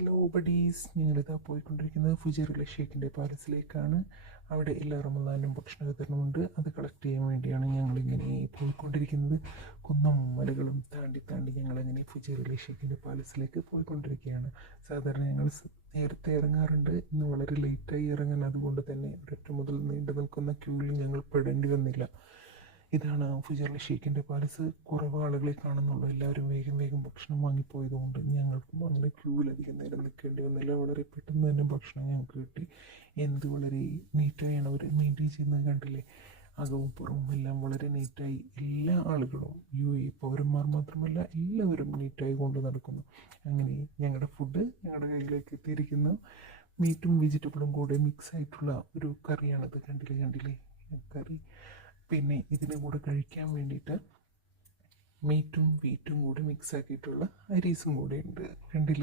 Hello buddies, ഞങ്ങളിതാ പോയിക്കൊണ്ടിരിക്കുന്നത് ഫുജൈറയിലെ ഷെയ്ഖിൻ്റെ പാലസിലേക്കാണ്. അവിടെ എല്ലാ റമദാനും ഭക്ഷണ വിതരണമുണ്ട്. അത് കളക്ട് ചെയ്യാൻ വേണ്ടിയാണ് ഞങ്ങളിങ്ങനെ പോയിക്കൊണ്ടിരിക്കുന്നത്. കുന്നും മലകളും താണ്ടി താണ്ടി ഞങ്ങളങ്ങനെ ഫുജൈറയിലെ ഷെയ്ഖിൻ്റെ പാലസിലേക്ക് പോയിക്കൊണ്ടിരിക്കുകയാണ്. സാധാരണ ഞങ്ങൾ നേരത്തെ ഇറങ്ങാറുണ്ട്. ഇന്ന് വളരെ ലേറ്റായി ഇറങ്ങാൻ, അതുകൊണ്ട് തന്നെ ഒരൊറ്റ മുതൽ നീണ്ടു നിൽക്കുന്ന ക്യൂവിൽ ഞങ്ങൾ പെടേണ്ടി വന്നില്ല. ഇതാണ് ഫുജൈറയിലെ ഷെയ്ഖിൻ്റെ പാലസ്. കുറവ് ആളുകളെ കാണുന്നുള്ളൂ. എല്ലാവരും വേഗം വേഗം ഭക്ഷണം വാങ്ങിപ്പോയതുകൊണ്ട് ഞങ്ങൾക്കും അങ്ങനെ ക്യൂവിലധികം നേരം നിൽക്കേണ്ടി വന്നില്ല. വളരെ പെട്ടെന്ന് തന്നെ ഭക്ഷണം ഞങ്ങൾക്ക് കിട്ടി. എന്ത് വളരെ നീറ്റായാണ് അവർ മെയിൻറ്റെയിൻ ചെയ്യുന്നത് കണ്ടില്ലേ. അകവും പുറവും എല്ലാം വളരെ നീറ്റായി. എല്ലാ ആളുകളും UAE പൗരന്മാർ മാത്രമല്ല എല്ലാവരും നീറ്റായി കൊണ്ട് നടക്കുന്നു. അങ്ങനെ ഞങ്ങളുടെ ഫുഡ് ഞങ്ങളുടെ കയ്യിലേക്ക് എത്തിയിരിക്കുന്നു. മീറ്റും വെജിറ്റബിളും കൂടെ മിക്സ് ആയിട്ടുള്ള ഒരു കറിയാണത്. കണ്ടില്ലേ കറി. പിന്നെ ഇതിനെ കൂടെ കഴിക്കാൻ വേണ്ടിയിട്ട് മീറ്റും വീറ്റും കൂടി മിക്സ് ആക്കിയിട്ടുള്ള അരീസും കൂടെ ഉണ്ട്. കണ്ടില്ലേ.